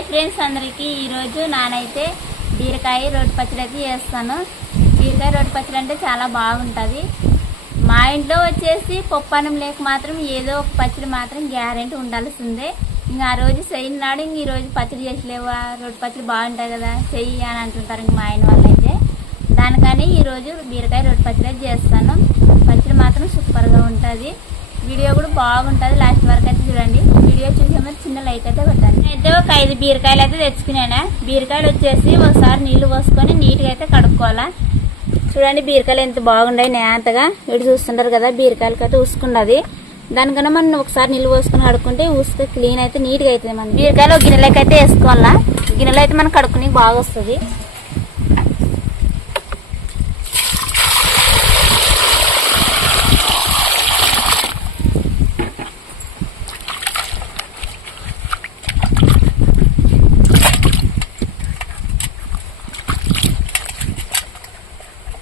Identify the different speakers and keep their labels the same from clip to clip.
Speaker 1: Hi friends అందరికీ. ఈరోజు నానైతే బీరకాయ రోడ్డు పచ్చడి అయితే చేస్తాను. బీరకాయ రోడ్డు పచ్చడి అంటే చాలా బాగుంటుంది. మా ఇంట్లో వచ్చేసి పప్పు లేక మాత్రం ఏదో ఒక పచ్చడి మాత్రం గ్యారెంటీ ఉండాల్సిందే. ఇంకా ఆ రోజు చెయ్యి నాడు ఇంక ఈ రోజు పచ్చడి చేసలేవా? రోడ్డు పచ్చడి బాగుంటుంది కదా చెయ్యి అని అంటుంటారు ఇంక మా ఆయన వాళ్ళు అయితే దానికని ఈరోజు బీరకాయ రోడ్డు పచ్చడి అయితే చేస్తాను. పచ్చడి మాత్రం సూపర్గా ఉంటుంది. వీడియో కూడా బాగుంటుంది. లాస్ట్ వరకు అయితే చూడండి. వీడియో చూసే మరి చిన్న లైక్ అయితే పెట్టండి. అయితే ఒక ఐదు బీరకాయలు అయితే తెచ్చుకున్నాను. బీరకాయలు వచ్చేసి ఒకసారి నీళ్ళు పోసుకొని నీట్గా అయితే కడుక్కోవాలా. చూడండి బీరకాయలు ఎంత బాగున్నాయి. నేతగా వీడు చూస్తుంటారు కదా బీరకాయలకి అయితే ఉసుకున్నది. దానికన్నా మనం ఒకసారి నీళ్ళు పోసుకొని కడుక్కుంటే ఉసుక క్లీన్ అయితే నీట్గా అవుతుంది మనం బీరకాయలు ఒక అయితే వేసుకోవాలా. గిన్నెలో అయితే మనం కడుక్కుని బాగా వస్తుంది.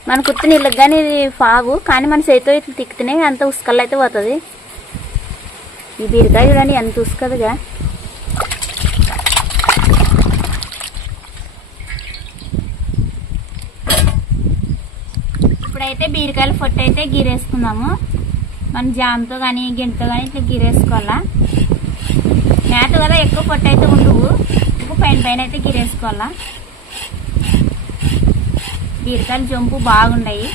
Speaker 1: మన కుత్తి నీళ్ళకి కానీ ఇది ఫాగు కానీ మన చేతితో ఇట్లా తిక్కుతున్నాయి అంత ఉసుకల్లో అయితే పోతుంది. ఈ బీరకాయ చూడండి ఎంత ఉసుకదుగా. ఇప్పుడైతే బీరకాయల పొట్టు అయితే గీరేసుకుందాము. మన జామ్తో కానీ గింటతో కానీ ఇట్లా గీరేసుకోవాలా. మేత కదా ఎక్కువ పొట్టు అయితే ఉండవు. ఎక్కువ పైన పైన అయితే గీరేసుకోవాలా. బీరకాయలు జంపు బాగున్నాయి.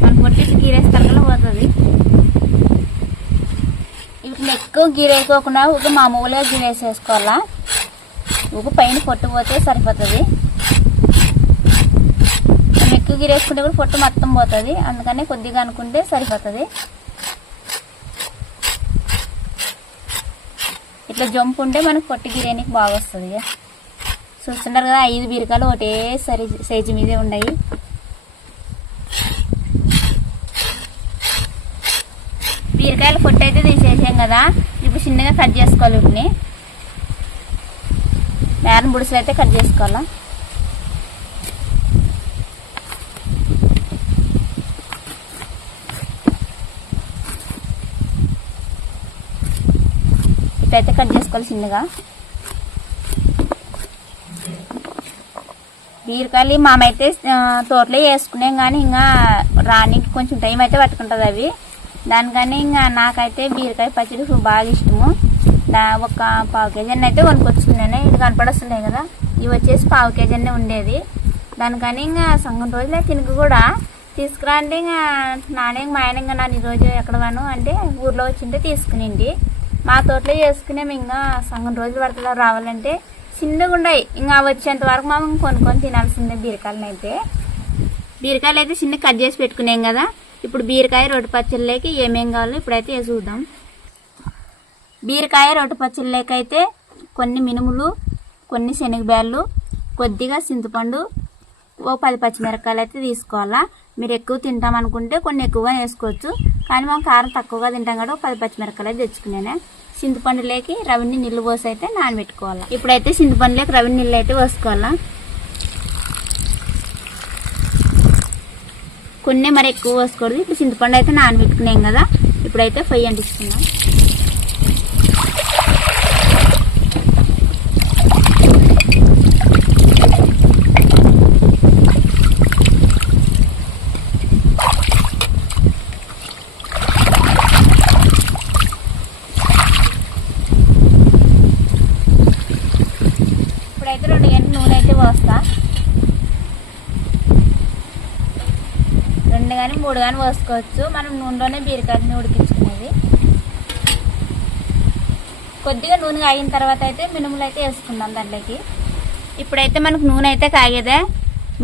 Speaker 1: మనం పొట్టేసి గీరేస్తారు పోతుంది. ఇవి ఎక్కువ గీరేసుకోకుండా ఒక మామూలుగా గీరేసేసుకోవాలా? ఒక పైన పొట్టు పోతే సరిపోతుంది. మనం ఎక్కువ గీరేసుకుంటే కూడా పొట్టు మొత్తం పోతుంది. అందుకని కొద్దిగా అనుకుంటే సరిపోతుంది. ఇట్లా జంపు ఉంటే మనకు పొట్టు గిరేనికి బాగా వస్తుంది ఇక. చూస్తున్నారు కదా ఐదు బీరకాయలు ఒకటే సరి సైజు మీదే ఉన్నాయి. బీరకాయలు పొట్టు అయితే తీసేసాం కదా ఇప్పుడు చిన్నగా కట్ చేసుకోవాలి వీటిని. బేరం బుడుసులు అయితే కట్ చేసుకోవాలా? ఇప్పుడైతే కట్ చేసుకోవాలి చిన్నగా. బీరకాయలు మామైతే తోటలో వేసుకున్నాం కానీ ఇంకా రానికి కొంచెం టైం అయితే పట్టుకుంటుంది అవి. దానికని ఇంకా నాకైతే బీరకాయ పచ్చడి బాగా ఇష్టము. దా ఒక పావు కేజీ అన్న అయితే కొనుక్కొచ్చుకున్నాను. ఇది కనపడొస్తున్నాయి కదా. ఇవి వచ్చేసి పావు కేజీ అన్నీ ఉండేది. దానికని ఇంకా సంగం రోజులే తినక కూడా. తీసుకురా అంటే ఇంకా నానే మా ఆయన ఇంకా నన్ను ఈరోజు ఎక్కడ వాను అంటే ఊర్లో వచ్చింటే తీసుకునిండి మా తోటలో చేసుకునేము ఇంకా సంగం రోజులు పడుతుందా రావాలంటే చిన్నగా ఉన్నాయి ఇంకా వచ్చేంత వరకు మనం కొనుక్కొని తినాల్సిందే బీరకాయలను అయితే బీరకాయలు అయితే చిన్న కట్ చేసి పెట్టుకున్నాం కదా. ఇప్పుడు బీరకాయ రొట్టె పచ్చళ్ళకి ఏమేం కావాలో ఇప్పుడైతే చూద్దాం. బీరకాయ రొట్టె పచ్చళ్ళకి అయితే కొన్ని మినుములు కొన్ని శనగబ్యాళ్ళు కొద్దిగా చింతపండు ఓ పది పచ్చిమిరపకాయలు అయితే తీసుకోవాలా. మీరు ఎక్కువ తింటాం అనుకుంటే కొన్ని ఎక్కువగా వేసుకోవచ్చు. కానీ మనం కారం తక్కువగా తింటాం కదా ఒక పది పచ్చిమిరపకాయలు అయితే తెచ్చుకున్నాను. చింతపండులోకి రవిని నీళ్ళు పోసి అయితే నానబెట్టుకోవాలి. ఇప్పుడైతే చింతపండులోకి రవిని నీళ్ళు అయితే పోసుకోవాలా. కొన్ని మరి ఎక్కువ పోసుకోకూడదు. ఇప్పుడు చింతపండు అయితే నానబెట్టుకున్నాం కదా. ఇప్పుడైతే పొయ్యి అంటిస్తున్నాం ఇప్పుడైతే రెండు గంటల నూనె అయితే పోస్తా రెండు కానీ పోసుకోవచ్చు మనం నూనెలోనే బీరకాయని ఉడికించుకునేది. కొద్దిగా నూనె కాగిన తర్వాత అయితే మినుములు అయితే వేసుకుందాం దాంట్లోకి. ఇప్పుడైతే మనకు నూనె అయితే కాగేదే.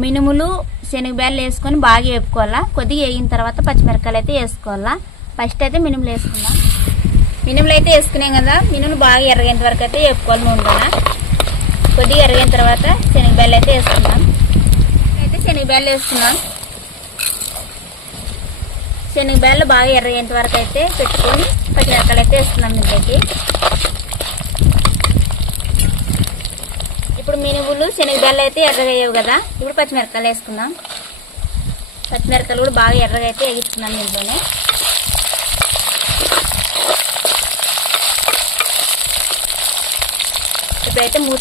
Speaker 1: మినుములు శనగబ్యాలు వేసుకొని బాగా వేపుకోవాలా. కొద్దిగా వేగిన తర్వాత పచ్చిమిరపకాయలు అయితే వేసుకోవాలా. ఫస్ట్ అయితే మినుములు వేసుకుందాం. మినుములు అయితే వేసుకున్నాం కదా. మినుములు బాగా ఎరగేంత వరకు అయితే వేపుకోవాలి నూనెలోన. కొద్దిగా ఎరగిన తర్వాత శనగబ్యాలు అయితే వేసుకుందాం. అయితే శనగబ్యాలు వేసుకున్నాం శనగబాయలు బాగా ఎర్రగేంత వరకు అయితే పెట్టుకొని పచ్చిమిరపకాయలు అయితే వేస్తున్నాం ఇంట్లోకి ఇప్పుడు మినుములు శనగబాయలు అయితే ఎర్రగయ్యవు కదా ఇప్పుడు పచ్చిమిరపకాయలు వేసుకుందాం. పచ్చిమిరపకాయలు కూడా బాగా ఎర్రగా అయితే వేగిస్తున్నాం దీంట్లోనే ఇప్పుడైతే మూత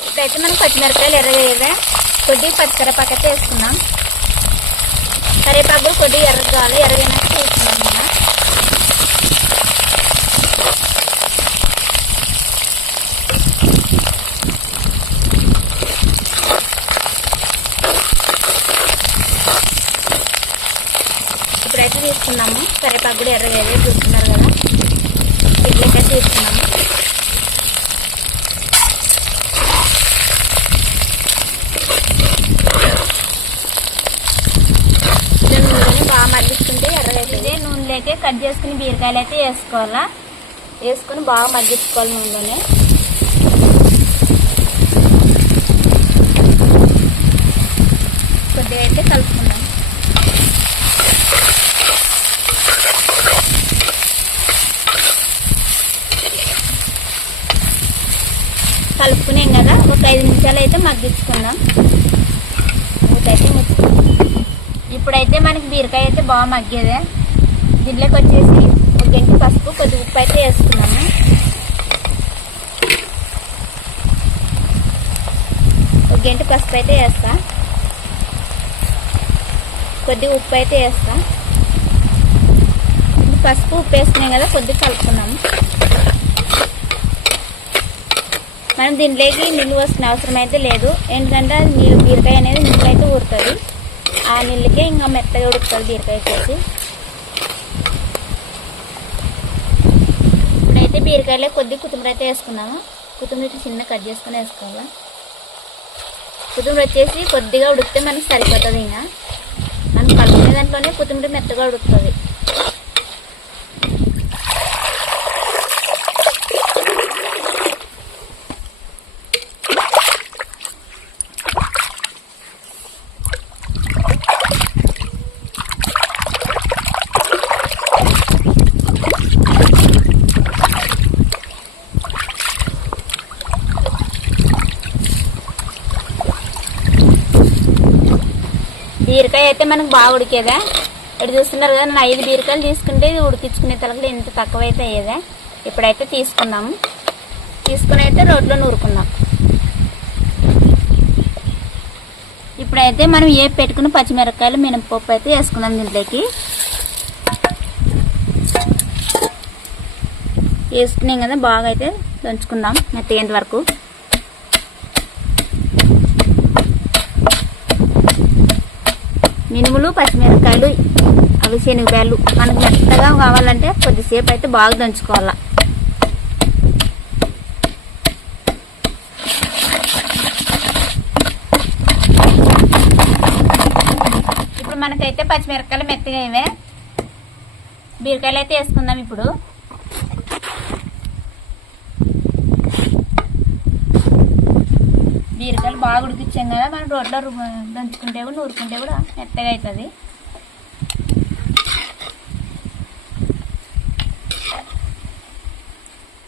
Speaker 1: ఇప్పుడైతే మనం పచ్చిమిరపకాయలు ఎర్రగయ్యవే కొద్దిగా పచ్చికరపాకు అయితే వేసుకున్నాం కరివేపాకు కొద్దిగా ఎర్ర కావాలి ఎర్రగైనాక వేసుకున్నాం ఇప్పుడైతే తీసుకున్నాము కరివేపాకు కూడా ఎర్రగా ఏదో చూస్తున్నారు కదా ఇట్లయితే తీసుకున్నాము ఇదే నూనెని బాగా మగ్గించుకుంటే ఎర్రగా అవుతుంది ఇదే నూనెలోకి కట్ చేసుకుని బీరకాయలు అయితే వేసుకోవాలా? వేసుకొని బాగా మగ్గించుకోవాలి ముందునే కొద్దిగా అయితే కలుపుకుందాం. కలుపుకునేం కదా ఒక ఐదు నిమిషాలు అయితే మగ్గించుకుందాం. మూతైతే ముచ్చుకుందాం ఇప్పుడైతే మనకి బీరకాయ అయితే బాగా మగ్గేదే. దీంట్లోకి వచ్చేసి ఒక గంట పసుపు కొద్ది ఉప్పు అయితే వేసుకున్నాము. ఒక గంట పసుపు అయితే వేస్తా. కొద్ది ఉప్పు అయితే వేస్తా. పసుపు ఉప్పు వేసుకున్నాం కదా కొద్దిగా కలుపుకున్నాము. మనం దీంట్లోకి నీళ్ళు వస్తున్న అవసరం అయితే లేదు. ఎందుకంటే అది నీళ్ళు బీరకాయ అనేది నీళ్ళు అయితే ఊరుతుంది. ఆ నీళ్ళకే ఇంకా మెత్తగా ఉడుకుతుంది బీరకాయ వచ్చేసి అయితే బీరకాయలే కొద్ది కొత్తిమీర అయితే వేసుకున్నాము కొత్తిమీర చిన్న కట్ చేసుకుని వేసుకోవాలి? కొత్తిమీర వచ్చేసి కొద్దిగా ఉడికితే మనకి సరిపోతుంది ఇంకా. మనం కలుపుకునే దాంట్లోనే కొత్తిమీర మెత్తగా ఉడుకుతుంది. అయితే మనకు బాగా ఉడికేదా? ఇక్కడ చూస్తున్నారు కదా నేను ఐదు బీరకాయలు తీసుకుంటే ఇది ఉడికించుకునే తలకలు ఎంత తక్కువ అయితే అయ్యేదా? ఇప్పుడైతే తీసుకుందాము. తీసుకుని అయితే రోడ్లో నూరుకుందాం. ఇప్పుడైతే మనం ఏ పెట్టుకున్న పచ్చిమిరపకాయలు మినపప్పు అయితే వేసుకుందాం దీంట్లోకి. వేసుకున్నాం కదా బాగా అయితే దంచుకుందాం మెత్తగేంత వరకు. మినుములు పచ్చిమిరపకాయలు అవి శనగపాయలు మనకు మెత్తగా కావాలంటే కొద్దిసేపు అయితే బాగా దంచుకోవాలా. ఇప్పుడు మనకైతే పచ్చిమిరపకాయలు మెత్తగా ఇవే బీరకాయలు అయితే వేసుకుందాం ఇప్పుడు బీరకాయలు బాగా ఉడికిచ్చాం కదా మనం రోడ్లో దంచుకుంటే కూడా నూరుకుంటే కూడా మెత్తగా అవుతుంది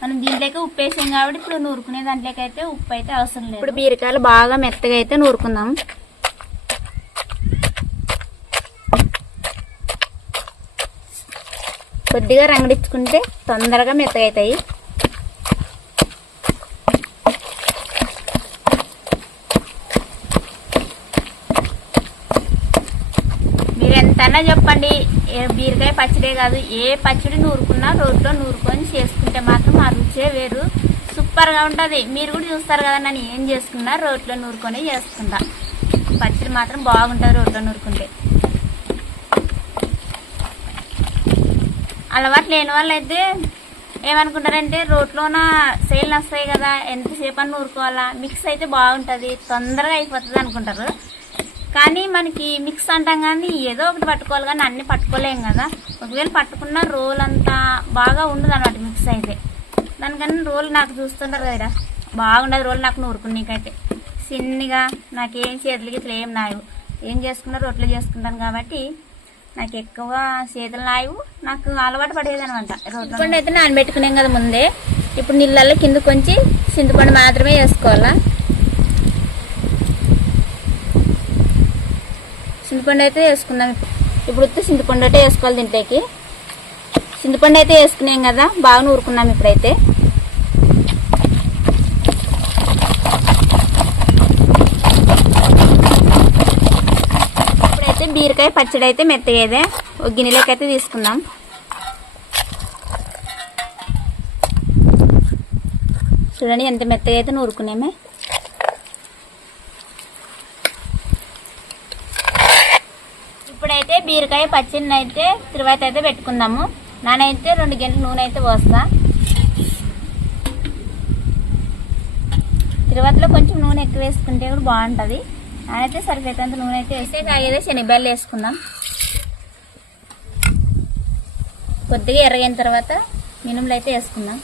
Speaker 1: మనం దీంట్లోకి ఉప్పు వేసాం కాబట్టి ఇప్పుడు నూరుకునే దాంట్లోకి అయితే ఉప్పు అయితే అవసరం లేదు. ఇప్పుడు బీరకాయలు బాగా మెత్తగా అయితే నూరుకుందాం. కొద్దిగా రంగడించుకుంటే తొందరగా మెత్తగా అవుతాయి. మీరు చెప్పండి. బీరకాయ పచ్చడే కాదు. ఏ పచ్చడి నూరుకున్నా రోడ్లో నూరుకొని చేసుకుంటే మాత్రం ఆ రుచే వేరు. సూపర్గా ఉంటుంది. మీరు కూడా చూస్తారు కదా నన్ను ఏం చేసుకున్నా రోట్లో నూరుకొని చేసుకుంటా. పచ్చడి మాత్రం బాగుంటుంది రోట్లో నూరుకుంటే. అలవాటు లేని వాళ్ళు అయితే ఏమనుకుంటారంటే రోట్లోన సేల్ వస్తాయి కదా. ఎంతసేపు అని నూరుకోవాలా. మిక్స్ అయితే బాగుంటుంది. తొందరగా అయిపోతుంది అనుకుంటారు. కానీ మనకి మిక్స్ అంటాం కానీ ఏదో ఒకటి పట్టుకోవాలి కానీ అన్ని పట్టుకోలేం కదా. ఒకవేళ పట్టుకున్న రోల్ అంతా బాగా ఉండదు అనమాట మిక్స్ అయితే. దానికన్నా రోల్ నాకు చూస్తుంటారు కదా బాగుండదు రోల్ నాకు నూరుకున్నీకైతే. చిన్నగా నాకేం చేతులకి ఇట్లా ఏం నాయవు. ఏం చేసుకున్నా రొట్టెలు చేసుకుంటాను కాబట్టి నాకు ఎక్కువ చేతులు నాయవు. నాకు అలవాటు పడేది అనమాట చింతపండు అయితే నానబెట్టుకునేం కదా ముందే. ఇప్పుడు నీళ్ళల్లో కిందకు కొంచెం చింతపండు మాత్రమే వేసుకోవాలా? చింతపండు అయితే వేసుకున్నాం. ఇప్పుడు వస్తే చింతపండు అయితే వేసుకోవాలి దీంట్లోకి. చింతపండు అయితే వేసుకున్నాం కదా బాగా నూరుకున్నాం ఇప్పుడైతే. ఇప్పుడైతే బీరకాయ పచ్చడి అయితే మెత్తగేదే ఒక గిన్నెలోకి అయితే తీసుకుందాం చూడండి ఎంత మెత్తగా అయితే నూరుకునేమే ఇప్పుడైతే బీరకాయ పచ్చిని అయితే తిరువాత అయితే పెట్టుకుందాము. నానైతే రెండు గంటల నూనె అయితే పోస్తా. తిరువాతలో కొంచెం నూనె ఎక్కువ వేసుకుంటే కూడా బాగుంటుంది. నానైతే సరిపోయేంత నూనె అయితే వేస్తే కాగేదే శనగబాయలు వేసుకుందాం. కొద్దిగా ఎర్రగిన తర్వాత మినుములు అయితే వేసుకుందాం.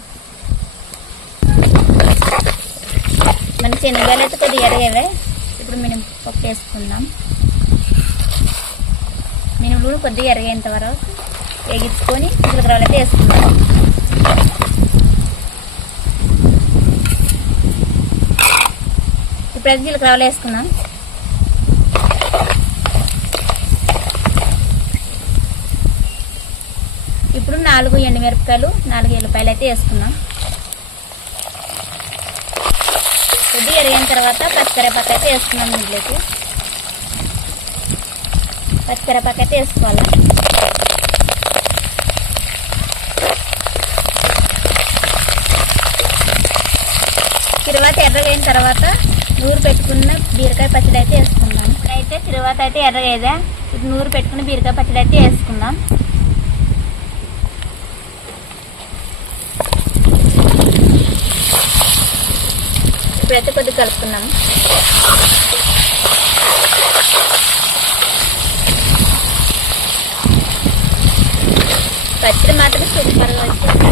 Speaker 1: మన శనగబాయలు అయితే కొద్దిగా ఎరగేవే ఇప్పుడు మినుము పప్పు వేసుకుందాం. మినుములు కొద్దిగా ఎరగేంత వరకు వేగించుకొని జీలకర్రలు అయితే వేసుకుందాం. ఇప్పుడైతే జీలకర్రలు వేసుకున్నాం ఇప్పుడు నాలుగు ఎండుమిరపకాయలు నాలుగు ఎల్లిపాయలు అయితే వేసుకున్నాం కొద్దిగా ఎరిగిన తర్వాత పచ్చికరేపాకు అయితే వేసుకున్నాం ఇంట్లోకి పచ్చికరేపాకు అయితే వేసుకోవాలి తిరువాత ఎర్రగైన తర్వాత నూరు పెట్టుకున్న బీరకాయ పచ్చడి అయితే వేసుకుందాం. అయితే తిరువాత అయితే ఎర్రగైదా ఇప్పుడు నూరు పెట్టుకున్న బీరకాయ పచ్చడి అయితే వేసుకుందాం. ఇప్పుడైతే కొద్దిగా కలుపుకున్నాము పచ్చడి మాత్రం సూపర్గా వచ్చింది.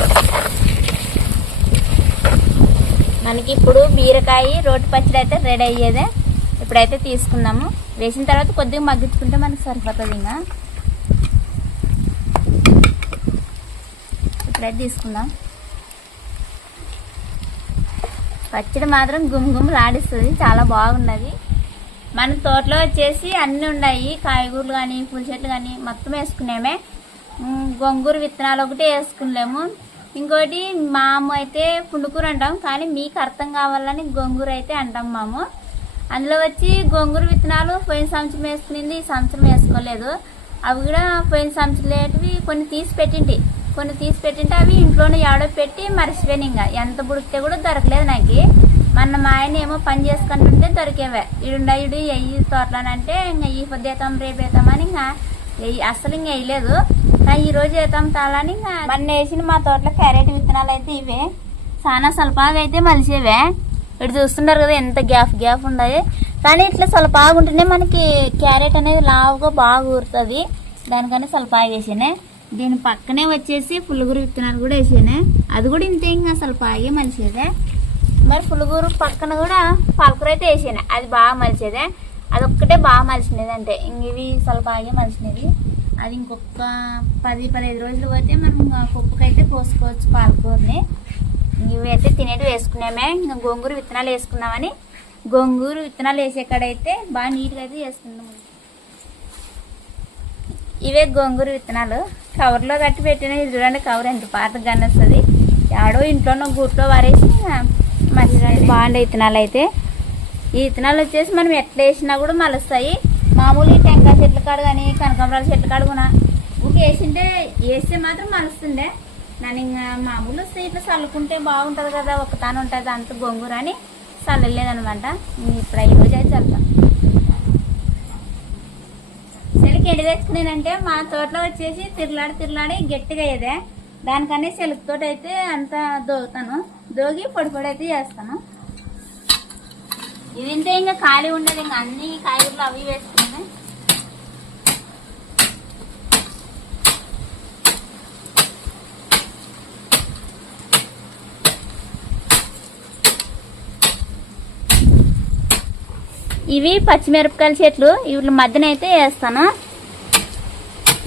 Speaker 1: మనకి ఇప్పుడు బీరకాయ రోటి పచ్చడి అయితే రెడీ అయ్యేదే. ఇప్పుడైతే తీసుకున్నాము. వేసిన తర్వాత కొద్దిగా మగ్గించుకుంటే మనకి సరిపోతుంది ఇంకా ఇప్పుడైతే తీసుకుందాం. పచ్చడి మాత్రం గుమ్ లాడిస్తుంది. చాలా బాగున్నది. మన తోటలో వచ్చేసి అన్నీ ఉన్నాయి. కాయగూరలు కానీ పూల చెట్లు కానీ మొత్తం వేసుకునేమే. గొంగూర విత్తనాలు ఒకటి వేసుకునేము ఇంకోటి మాము అయితే పుండుకూర అంటాం కానీ మీకు అర్థం కావాలని గొంగూర అయితే అంటాం మాము. అందులో వచ్చి గొంగూర విత్తనాలు పోయిన సంవత్సరం వేసుకునింది ఈ సంవత్సరం వేసుకోలేదు. అవి కూడా పోయిన సంవత్సరం కొన్ని తీసి పెట్టింటి. కొన్ని తీసి పెట్టింటే అవి ఇంట్లోనే ఏడో పెట్టి మర్చిపోయాను ఇంకా. ఎంత బుడితే కూడా దొరకలేదు నాకు. మొన్న మా ఆయన ఏమో పని చేసుకుంటుంటే దొరికేవే. ఇడుండ ఇడు ఎయ్యి తోటలోనంటే ఇంకా ఈ పొద్దు వేతాం రేపు వేతామని ఇంకా అస్సలు అసలు ఇంకా వేయలేదు. ఈ రోజు ఏతాం తాళాని. మన వేసిన మా తోటలో క్యారెట్ విత్తనాలు అయితే ఇవే. చాలా సలపాగా అయితే మలిసేవే ఇటు చూస్తున్నారు కదా ఎంత గ్యాప్ గ్యాప్ ఉండదు. కానీ ఇట్లా సలపాగా ఉంటేనే మనకి క్యారెట్ అనేది లావుగా బాగా ఊరుతుంది. దానికని సలపాగా వేసానే. దీని పక్కనే వచ్చేసి పులుగురు విత్తనాలు కూడా వేసానే. అది కూడా ఇంతే ఇంకా సలపాగే మలిసేదే మరి పులుగురు పక్కన కూడా పాలకూర అయితే వేసాను. అది బాగా మలిసేదే అది ఒక్కటే బాగా మలిచినది అంటే ఇంక ఇవి సలపాగే మలిచినది అది ఇంకొక పది పదిహేను రోజులు పోతే మనం ఆ కుప్పకైతే కోసుకోవచ్చు పాలకూరని. ఇవైతే అయితే తినేటి వేసుకున్నామే. ఇంకా గోంగూర విత్తనాలు వేసుకున్నామని గోంగూర విత్తనాలు వేసే కాడైతే బాగా నీట్గా అయితే వేసుకున్నాము ఇవే గోంగూర విత్తనాలు. కవర్లో కట్టి పెట్టిన ఇది చూడండి కవర్ ఎంత పాతగా కనిపిస్తుంది ఆడో ఇంట్లోనో గూట్లో వారేసి మరి బాగుండే విత్తనాలు అయితే. ఈ విత్తనాలు వచ్చేసి మనం ఎట్లా వేసినా కూడా మలుస్తాయి. మామూలు టెంకాయ చెట్ల కాడు కానీ కనకాంబరాల చెట్ల కాడు కూడా ఊకి వేసింటే వేస్తే మాత్రం మలుస్తుండే. నన్ను ఇంకా మామూలు వస్తే ఇట్లా చల్లుకుంటే బాగుంటుంది కదా ఒక తాను ఉంటుంది అంత గొంగూర అని చల్లలేదనమాట. ఇప్పుడు ఈ రోజు అయితే చల్లుతాం. సెలకి ఎండి తెచ్చుకునేదంటే మా తోటలో వచ్చేసి తిరలాడి తిరలాడి గట్టిగా అయ్యేదే. దానికనే సెలకుతో అయితే అంత దోగుతాను. దోగి పొడి పొడి అయితే చేస్తాను. ఇది ఇంకా ఖాళీ ఉండదు ఇంకా అన్ని కాయగూరలు అవి వేసుకున్నాయి ఇవి పచ్చిమిరపకాయల చెట్లు. ఇవి మధ్యన అయితే వేస్తాను.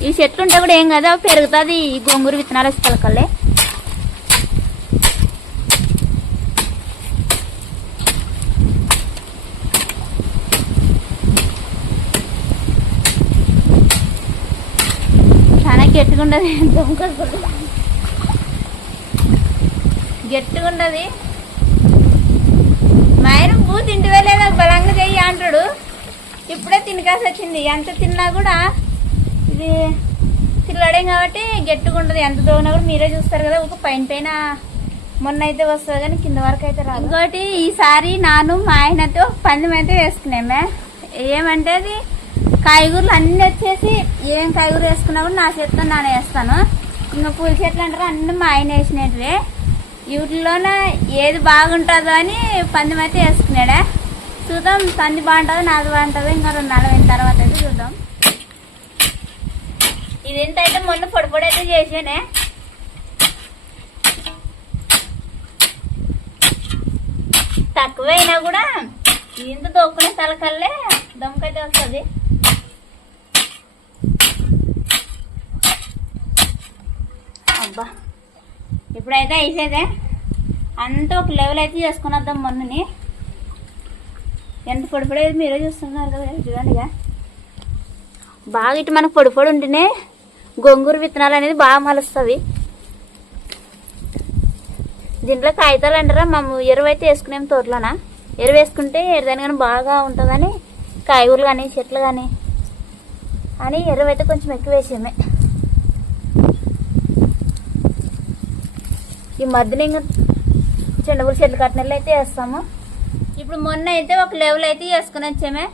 Speaker 1: ఇవి చెట్లు ఉంటే కూడా ఏం కదా పెరుగుతుంది. ఈ గోంగూర విత్తనాలు వేసుకోవాలి చాలా గట్టిగా ఉండదు. గట్టిగా ఉండదు. ఆయన పూ బలంగా చెయ్యి అంటాడు. ఇప్పుడే తినకాసి వచ్చింది ఎంత తిన్నా కూడా ఇది తినలేం కాబట్టి గట్టిగా ఉండదు. ఎంత దోగినా కూడా మీరే చూస్తారు కదా. ఒక పైన పైన మొన్న అయితే వస్తుంది కానీ కింద వరకు అయితే రాదు. ఇంకోటి ఈసారి నాను మా ఆయనతో పందెం అయితే వేసుకున్నామే ఏమంటే అది కాయగూరలు అన్నీ వచ్చేసి ఏం కాయగూర వేసుకున్నా కూడా నా చేతితో నానే వేస్తాను. ఇంకా పూల చెట్లు అంటారు అన్నీ మా ఆయన వేసినట్టువే వీటిలోన ఏది బాగుంటుందో అని పంది అయితే వేసుకున్నాడా. చూద్దాం పంది బాగుంటుందో నాది బాగుంటుందో ఇంకా రెండు నెలలు తర్వాత అయితే చూద్దాం. ఇది ఎంత అయితే మొన్న పొడి పొడి అయితే చేసానే తక్కువైనా కూడా ఇంత దొక్కునే తలకల్లే దమ్కైతే వస్తుంది. అబ్బా. ఇప్పుడైతే వేసేదే అంతా ఒక లెవెల్ అయితే చేసుకుని వద్దాం మొన్నని. ఎంత పొడి పొడి మీరే చూస్తున్నారు కదా చూడండి బాగా ఇటు మనకు పొడి పొడి ఉంటేనే గొంగూర విత్తనాలు అనేది బాగా మలుస్తుంది దీంట్లో కాగితాలు అంటారా? మేము ఎరువు అయితే వేసుకునేం తోటలోన? ఎరువు వేసుకుంటే ఎరుదాని బాగా ఉంటుందని కాయగూరలు కానీ చెట్లు కానీ అని ఎరువు అయితే కొంచెం ఎక్కువ వేసామే. ఈ మధ్యన ఇంకా చెండపూల చెట్లు కట్టినట్లు అయితే వేస్తాము ఇప్పుడు మొన్న అయితే ఒక లెవెల్ అయితే వేసుకుని వచ్చామే.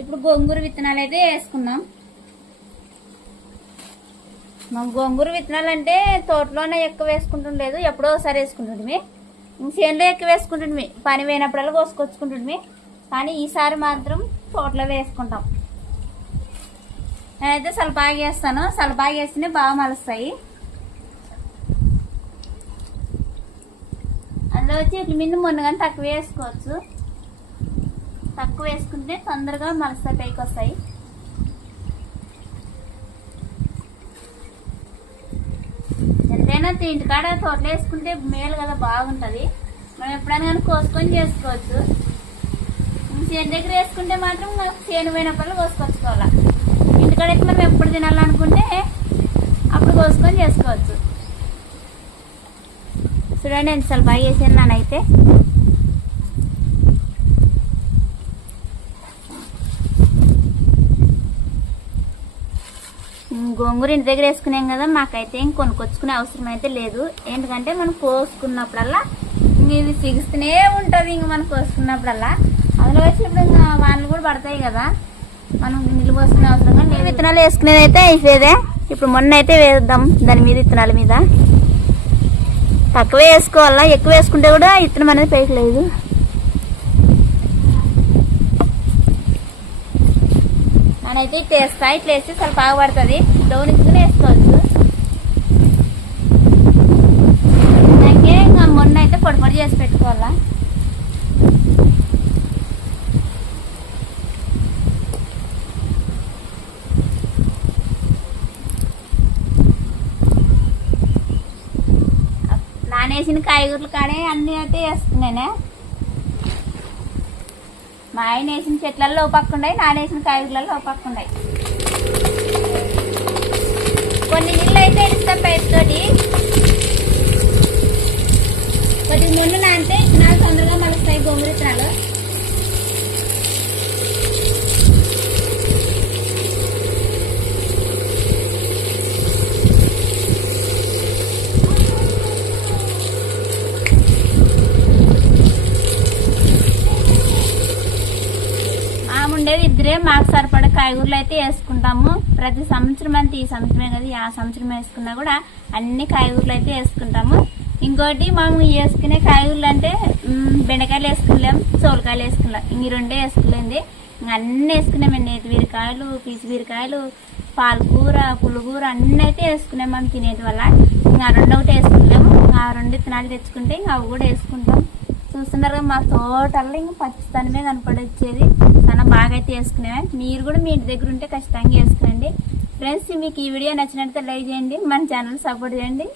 Speaker 1: ఇప్పుడు గోంగూర విత్తనాలు అయితే వేసుకున్నాం మనం గోంగూర విత్తనాలు అంటే తోటలోనే ఎక్కువ వేసుకుంటుండలేదు ఎప్పుడో ఒకసారి వేసుకుంటుండమే. ఇంక చేనులో ఎక్కువ వేసుకుంటుండమే. పని పోయినప్పుడల్లా కోసుకొచ్చుకుంటుండమే. కానీ ఈసారి మాత్రం తోటలో వేసుకుంటాం. నేనైతే సలపాగి వేస్తాను సలపాగి వేస్తేనే బాగా మలుస్తాయి. వచ్చి ఇట్ల మీద మొన్న కానీ తక్కువ వేసుకోవచ్చు. తక్కువ వేసుకుంటే తొందరగా మలస్తాయి పైకి వస్తాయి. ఎంతైనా ఇంటికాడ తోటలో వేసుకుంటే మేలు కదా బాగుంటుంది. మనం ఎప్పుడైనా కానీ కోసుకొని చేసుకోవచ్చు. చేను దగ్గర వేసుకుంటే మాత్రం చేను పోయినప్పుడు కోసుకొచ్చుకోవాలి. ఇంటికాడ అయితే మనం ఎప్పుడు తినాలనుకుంటే అప్పుడు కోసుకొని చేసుకోవచ్చు. చూడండి ఎంత చాలా బాగా చేసాను నానైతే గోంగూర ఇంటి దగ్గర వేసుకున్నాం కదా మాకైతే ఇంక కొనుక్కొచ్చుకునే అవసరం అయితే లేదు. ఎందుకంటే మనం కోసుకున్నప్పుడల్లా ఇంక ఇది ఉంటుంది ఇంక మనం కోసుకున్నప్పుడల్లా. అందులో వచ్చి ఇప్పుడు ఇంకా వానలు కూడా పడతాయి కదా. మనం నీళ్ళు పోసుకునే అవసరం కానీ విత్తనాలు వేసుకునేది అయితే అయిపోయేదే. ఇప్పుడు మొన్న అయితే వేద్దాం. దాని మీద విత్తనాల మీద. తక్కువే వేసుకోవాలా? ఎక్కువ వేసుకుంటే కూడా ఇత్తనం అనేది పేయట్లేదు నేనైతే ఇట్లా వేస్తా. ఇట్లా వేస్తే చాలా బాగా పడుతుంది. డౌనించుకుని వేసుకోవచ్చు. అలాగే ఇంకా మొన్న అయితే పొడి పొడి చేసి పెట్టుకోవాలా. వేసిన కాయగూరలు కాడే అన్ని అయితే వేస్తున్నానే. మా ఆయన వేసిన చెట్లలో ఓ పక్క నానేసిన కాయగూరలలో ఓ కొన్ని నీళ్ళు అయితే ఇస్తాం పైతోటి కొద్దిగా ముందు నానితే ఇత్తనాలు తొందరగా మలుస్తాయి గోంగూర ఇత్తనాలు ఉండేది. ఇద్దరే మాకు సరిపడే కాయగూరలు అయితే వేసుకుంటాము. ప్రతి సంవత్సరం అంతే ఈ సంవత్సరమే కదా ఆ సంవత్సరం వేసుకున్నా కూడా అన్ని కాయగూరలు అయితే వేసుకుంటాము. ఇంకోటి మేము వేసుకునే కాయగూరలు అంటే బెండకాయలు వేసుకున్నాం సోలకాయలు వేసుకున్నాం ఇంక ఈ రెండే వేసుకునేది. ఇంక అన్ని వేసుకున్నామండి నేతి బీరకాయలు పీసు బీరకాయలు పాలకూర పులుగూర అన్నీ అయితే వేసుకున్నాం మనం తినేది వల్ల ఇంకా ఆ రెండు ఒకటి వేసుకున్నాము ఆ రెండు విత్తనాలు తెచ్చుకుంటే ఇంకా అవి కూడా వేసుకుంటాం. చూస్తున్నారు మా తోటల్లో ఇంకా పచ్చితనమే కనపడొచ్చేది. చాలా బాగా అయితే వేసుకునేవా? మీరు కూడా మీ ఇంటి దగ్గర ఉంటే ఖచ్చితంగా వేసుకోండి. ఫ్రెండ్స్ మీకు ఈ వీడియో నచ్చినట్లయితే లైక్ చేయండి మన ఛానల్ సపోర్ట్ చేయండి.